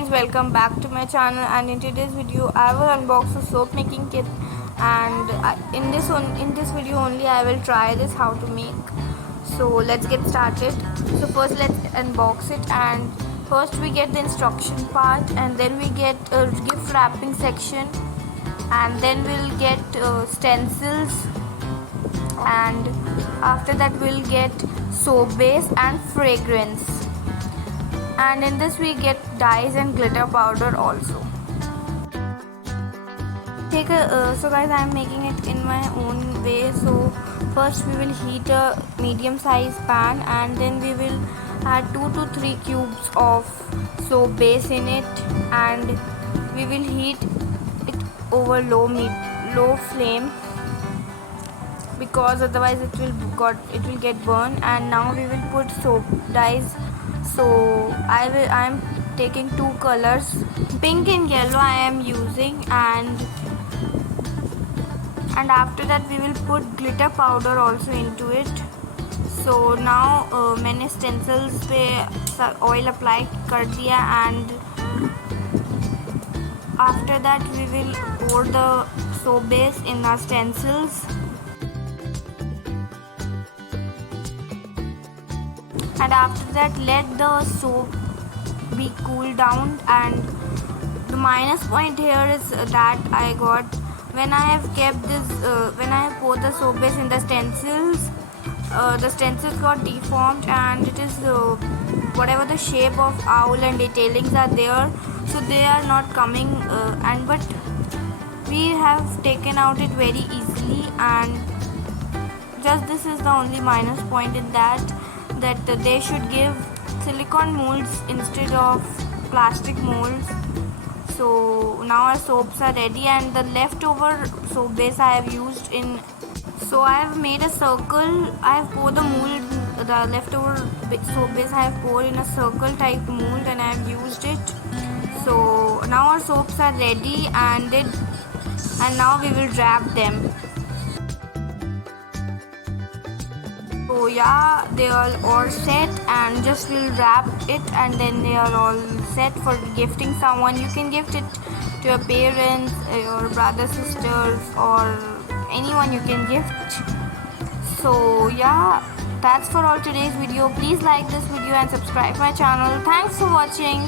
friends, welcome back to my channel, and in today's video I will unbox a soap making kit, and in this video only I will try this how to make. So let's get started. So first let's unbox it, and first we get the instruction part, and then we get a gift wrapping section, and then we'll get stencils, and after that we'll get soap base and fragrance, and in this we get dyes and glitter powder also. So guys, I am making it in my own way. So first we will heat a medium size pan, and then we will add 2 to 3 cubes of soap base in it, and we will heat it over low flame, because otherwise it will get burned. And now we will put soap dyes. So I am taking 2 colors, pink and yellow I am using, and after that we will put glitter powder also into it. So now मैंने stencils पे oil apply कर दिया, and after that we will pour the soap base in our stencils, and after that let the soap be cooled down. And the minus point here is that I got, when I have kept this when I have poured the soap base in the stencils got deformed, and it is whatever the shape of owl and detailings are there, so they are not coming, but we have taken out it very easily. And just this is the only minus point in that they should give silicone molds instead of plastic molds. So now our soaps are ready, and the leftover soap base I have used in. So I have made a circle. I have poured the mold, the leftover soap base I have poured in a circle type mold, and I have used it. So now our soaps are ready, and now we will wrap them. So yeah, they are all set, and just will wrap it, and then they are all set for gifting someone. You can gift it to your parents, your brothers, sisters, or anyone you can gift. So yeah, that's for all today's video. Please like this video and subscribe my channel. Thanks for watching.